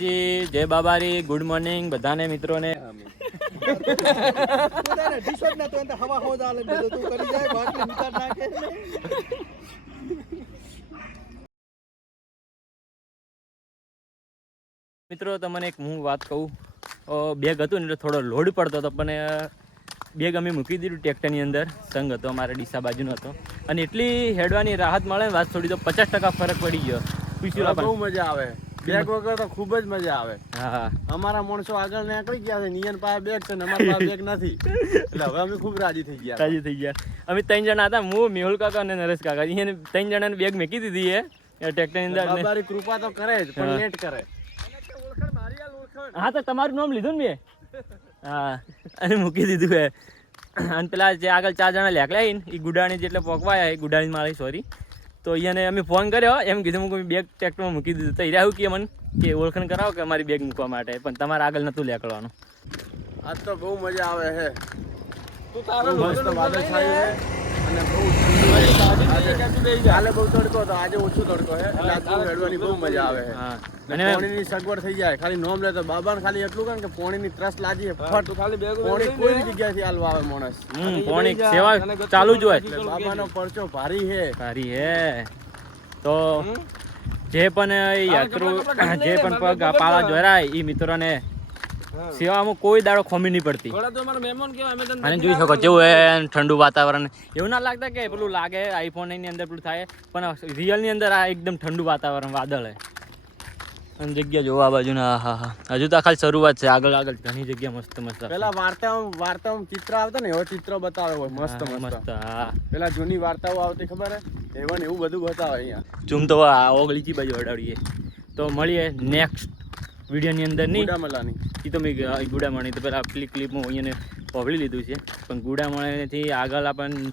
જી જય બાબારી good morning બધાને મિત્રોને. મિત્રો તમને એક હું વાત કહું. બેગ હતું ને એટલે થોડો લોડ પડતો હતો પણ બેગ અમે મૂકી દીધું ટ્રેક્ટરની અંદર. સંગ હતો અમારે ડીસા બાજુનો હતો. અને એટલી હેડવાની રાહત મળે ને વાત થોડી તો પચાસ ટકા ફરક પડી ગયો. પૂછ્યું બહુ મજા આવે. બેગ વગર તો ખૂબ જ મજા આવે. હા. અમારા માણસો આગળ નીકળી ગયા છે નિયન પાસે બેગ છે ને અમારા પાસે બેગ નથી. એટલે હવે અમે ખૂબ રાજી થઈ ગયા. રાજી થઈ ગયા. અમે ત્રણ જણા હતા હું મેહુલ કાકા અને નરેશ કાકા. એને ત્રણ જણાને બેગ મેકી દીધી એ ટ્રેક્ટરની અંદર અમારી કૃપા તો કરે જ પણ લેટ કરે. હા તો તમારું નામ લીધું ને મેં? હા અને મૂકી દીધું હે અને પેલા જે આગળ ચાર જણા લેકલા આવીને એ ગુડાણી જેટલે પોકવાયા એ ગુડાણી મારી સોરી તો અહીંયાને અમે ફોન કર્યો એમ કીધું હું બેગ ટ્રેક્ટરમાં મૂકી દીધું. તો એ રહ્યું કે મને કે ઓળખાણ કરાવો કે અમારી બેગ મૂકવા માટે પણ તમારે આગળ નહોતું લેકડવાનું આજ તો બહુ મજા આવે છે બહુ મસ્ત વાદળ છાયું છે અને બહુ કાલે બહુ તડકો હતો આજે ઓછો તડકો છે. એટલે આજ હેડવાની બહુ મજા આવે છે. અને અને પોણીની સગવડ થઈ જાય. ખાલી નોમ લે તો બાબાને ખાલી એટલું કારણ કે પોણીની ત્રસ લાગી છે. ફટ. પોણી કોઈ જગ્યાએથી હાલવા આવે માણસ. પોણી સેવા ચાલુ જ હોય. બાબાનો પરચો ભારી છે. સારી હે તો જે પણ યાત્રુ જે પણ પગ પાળા જોરાય એ મિત્રોને સેવામાં કોઈ દાડો ખોમી નહીં પડતી. અને જોઈ શકો જેવું હે ઠંડુ વાતાવરણ. એવું ના લાગતા કે પેલું લાગે આઈફોનની અંદર પેલું થાય પણ રિયલની અંદર આ એકદમ ઠંડુ વાતાવરણ વાદળ હે. અને જગ્યા જોવા બાજુ હા હા હા. હજુ તો ખાલી શરૂઆત છે આગળ આગળ ઘણી જગ્યા મસ્ત મસ્ત પેલા વાર્તાઓ વાર્તાઓ ચિત્ર આવતા ને એવો ચિત્ર બતાવે હોય મસ્ત મસ્ત. હા. પેલા જૂની વાર્તાઓ આવતી ખબર હે? એવન ને એવું બધું બતાવે અહીંયા. ચૂમ તો આ ઓગળીચી બાજુ અડાડીએ. તો મળીએ નેક્સ્ટ વિડીયોની અંદર નહીં. ગુડામલાની. એ તો મેં ગુડામણી. તો પહેલાં પેલી ક્લિપમાં અહીંયાને પકડી લીધું છે. પણ ગુડામણીથી આગળ આપણને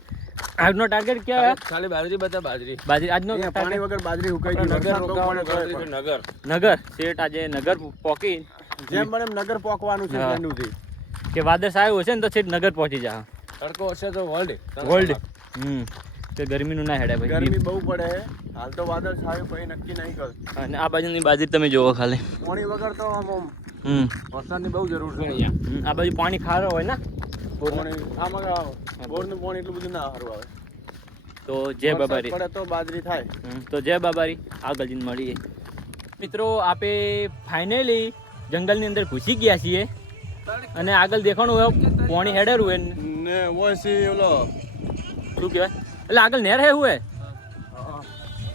આજનો ટાર્ગેટ ક્યાં ખાલી બાજરી બધા બાજરી. બાજરી આજનો પાણી વગર બાજરી ઉકાઈ ગઈ નગર પણ. નગર. નગર. શેઠ આજે નગર પોકી. જેમ બને એમ નગર પોકવાનું છે. ત્યાંનુંથી. કે વાદળ આવ્યું હશે ને તો છેટ નગર પહોંચી જા. તડકો હશે તો વર્લ્ડ વર્લ્ડ હમ. કે ગરમીનું ના હેડે ભાઈ. ગરમી બહુ પડે. છે હાલ તો વાદળ છાયું કઈ નક્કી નહીં કર અને આ બાજુની બાજરી તમે જોવો ખાલી. પાણી વગર તો હમ. વરસાદની બહુ જરૂર છે. અહીંયા આ. બાજુ પાણી ખારો હોય ને? પાણી આમાં બોરનું પાણી એટલું બધું ના સારું આવે. તો જય બાબારી. પડે તો બાજરી થાય. હમ, તો જય બાબારી. આગળ જઈને મળીએ. મિત્રો આપે ફાઇનલી જંગલની અંદર ઘૂસી ગયા છીએ. અને આગળ દેખાણું હોય પોણી હેડર હોય. ને ઓસી ઓલો. શું કહેવાય? એટલે આગળ નેર હે હોય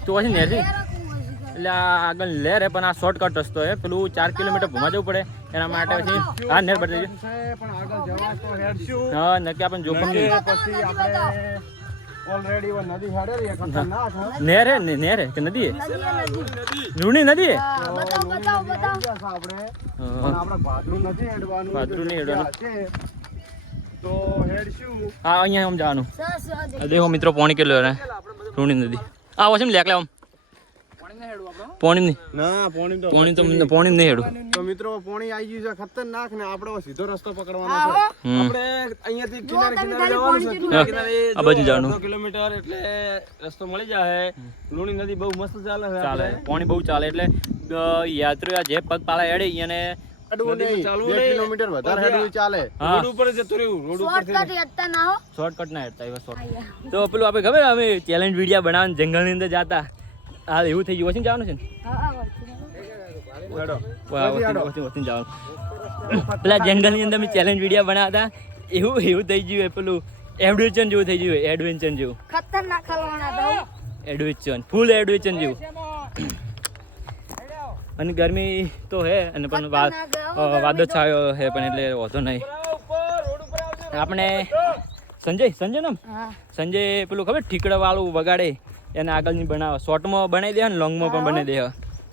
તો પછી નેર એટલે આ આગળ લેર હે પણ આ શોર્ટકટ રસ્તો હે. પેલું ચાર કિલોમીટર ભૂમા જવું પડે. એના માટે પછી હા નેર બદલી છે પણ આગળ જવા તો હેડશું હા નક્કી આપણને જોખમ નેર હે ને નેર હે કે નદી રૂણી નદી હે બતાવો બતાવો બતાવો. ગયા છે આપણે. હા. ભાદરું નહીં હેડવાનું. હા અહીંયા આમ જવાનું. દેખો મિત્રો પોણી કેટલો રે રૂણી નદી. આ વસમ લેક આમ. પોણી ના પોણી તો પોણી તો મને પોણી નહીં હેડું. તો મિત્રો પોણી આવી ગયું છે ખતરનાક ને આપણે સીધો રસ્તો પકડવાનો છે. આપણે અહીંયાથી કિનારે કિનારે જવાનું છે. કિનારે આ બાજુ જવાનું. કિલોમીટર એટલે રસ્તો મળી જાય. લુણી નદી બહુ મસ્ત ચાલે છે ચાલે. પોણી બહુ ચાલે એટલે યાત્રીઓ જે પગ પાળા હેડે એને હેડવું નહીં. ચાલવું નહીં. કિલોમીટર વધારે હેડવું ચાલે. રોડ ઉપર જતું રહ્યું રોડ ઉપર શોર્ટકટ હેડતા ના હો. શોર્ટકટ ના હેડતા એવા શોર્ટ તો પેલું આપણે ખબર અમે ચેલેન્જ વીડિયો બનાવવાનું જંગલની અંદર જાતા. હા એવું થઈ ગયું વસીને જવાનું છે ને? પેલા જંગલની અંદર અમે ચેલેન્જ વિડિયા બનાવતા. એવું એવું થઈ ગયું પેલું એડવેન્ચર જેવું થઈ ગયું એડવેન્ચર જેવું. ખતરનાક. એડવેન્ચર ફૂલ એડવેન્ચર જેવું. અને ગરમી તો હે અને પણ વા- ખતરનાક, અ, વાદળ છાયો હે પણ એટલે હોતો નહીં. આપણે સંજય સંજય ને સંજય પેલું ખબર ઠીકડા વાળું વગાડે એને આગળની બનાવો શોર્ટમાં બનાવી દે ને લોંગમાં પણ બનાવી દે.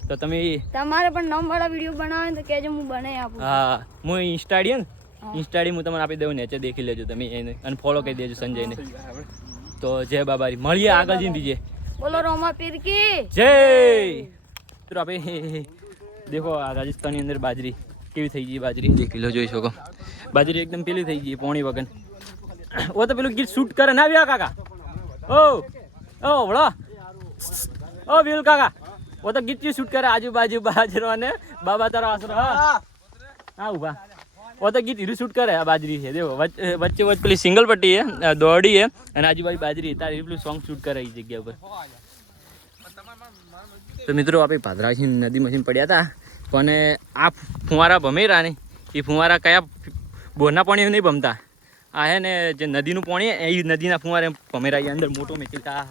તો તમે તમારે પણ નમ વાળા વીડિયો બનાવે તો કેજો હું બનાવી આપું. હા હું ઇન્સ્ટાડી ને ઇન્સ્ટાડી હું તમને આપી દઉં નીચે દેખી લેજો તમે એને અને ફોલો કરી દેજો સંજયને. તો જય બાબારી. મળીએ આગળ જઈને બીજે. બોલો રોમા પીરકી. જય! તો આપણે દેખો આ રાજસ્થાનની અંદર બાજરી કેવી થઈ ગઈ બાજરી? દેખી લો જોઈ શકો. બાજરી એકદમ પેલી થઈ ગઈ પોણી વગર. ઓ તો પેલું ગીત શૂટ કરે. ના વ્યા કાકા. ઓ ઓ વળો. ઓ વિલ કાકા. ઓ તો ગીત શૂટ કરે આજુબાજુ બાજરો અને બાબા તારો આશરો હા. હા ઊભા. ઓ તો ગીત હીરું શૂટ કરે આ બાજરી છે. દેવો વચ્ચે વચ્ચે પેલી સિંગલ પટ્ટી છે દોડી છે અને આજુબાજુ બાજરી તારી પેલું સોંગ શૂટ કરે એ જગ્યા ઉપર. તો મિત્રો આપણે ભાદરાથી નદી મશીન પડ્યા હતા. પણ આ ફુવારા ભમેરા ને એ ફુવારા કયા બોરના પાણી નહીં ભમતા? આ હે ને જે નદીનું પાણી એ નદીના ફુવારે ભમેરા એ અંદર મોટો મેચલતા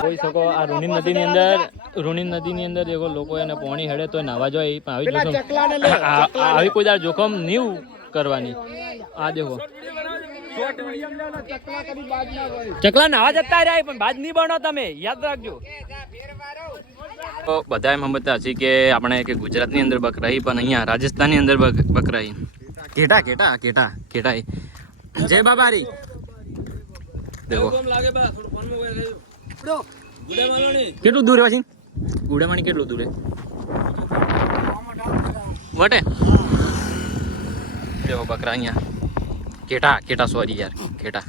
કોઈ શકો આ રૂની નદીની અંદર રૂની નદીની અંદર જેવો લોકો એને પાણી હેડે તો નાવા જાય પણ આવી જોખમ. આવી કોઈ દાર જોખમ નહીં કરવાની. આ દેખો. ચકલા નાવા જતા રહ્યા પણ બાજ નહીં બનો તમે. યાદ રાખજો. તો બધા એમ સમજતા હશે કે આપણે કે ગુજરાતની અંદર બકરાઈ પણ અહીંયા રાજસ્થાનની અંદર બક- બકરાઈ. કેટા કેટા કેટા કેટા જય બાબારી. દેખો. કેટલું દૂર વાસી ગુડામાણી કેટલું દૂર વટે. દેવો બકરા અહીંયા. કેટા કેટા સોરી યાર કેટા.